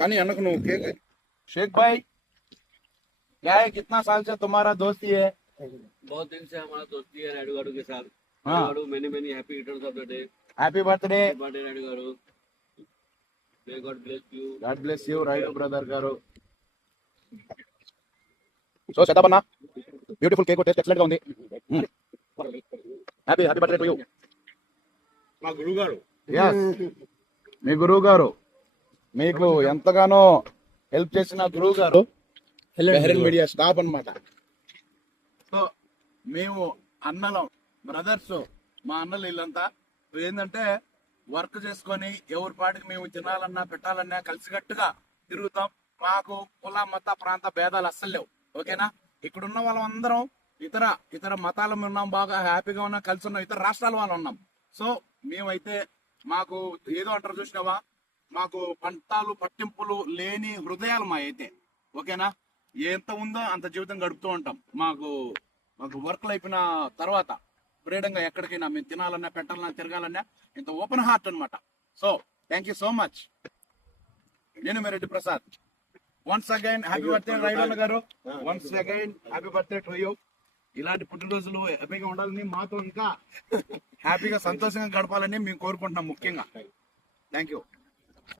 కానీ అన్నకు నువ్వు కేక్ शेख भाई क्या है, कितना साल से तुम्हारा दोस्ती है? बहुत दिन से हमारा दोस्ती है राइडू गाड़ू के साथ। हाँ। गाड़ू many many happy returns of the day. Happy birthday. Birthday Rayudu गाड़ू। May God bless you. God bless you, Rayudu brother గారు. సో శతాబ్ అన్న, బ్యూటిఫుల్ కేక్ టేస్ట్ ఎక్సలెంట్ గా ఉంది. Happy happy birthday to you. మా గురువు గారు. yes మీ గురువు గారు, మీకు ఎంతగానో హెల్ప్ చేసిన గురువు గారు బెహరిన్ మీడియా స్టాఫ్ అన్నమాట. సో మేము అన్నలం బ్రదర్స్, మా అన్నలు వీళ్ళంతా ఏంటంటే వర్క్ చేసుకొని ఎవరి పాటికి మేము తినాలన్నా పెట్టాలన్నా కలిసికట్టుగా తిరుగుతాం. మాకు కుల మత ప్రాంత భేదాలు అస్సలు లేవు. ఓకేనా? ఇక్కడున్న వాళ్ళందరం ఇతర మతాలు ఉన్నాం, బాగా హ్యాపీగా ఉన్నాం, కలిసి ఉన్నాం, ఇతర రాష్ట్రాల వాళ్ళు ఉన్నాం. సో మేమైతే మాకు ఏదో అంటారు చూసినావా, మాకు పంటాలు పట్టింపులు లేని హృదయాలు మా అయితే. ఓకేనా? ఎంత ఉందో అంత జీవితం గడుపుతూ ఉంటాం. మాకు వర్క్లు అయిపోయిన తర్వాత ఫ్రీడంగా ఎక్కడికైనా మేము తినాలన్నా పెట్టాలన్నా తిరగాలన్నా ఇంత ఓపెన్ హార్ట్ అనమాట. So thank you so much. నేను మీ Reddy Prasad. Once again happy birthday రైడన్న గారు. Once again happy birthday to you. ఇలాంటి పుట్టినరోజులు హ్యాపీగా ఉండాలని, మాతో ఇంకా హ్యాపీగా సంతోషంగా గడపాలని మేము కోరుకుంటున్నాం ముఖ్యంగా. Thank you.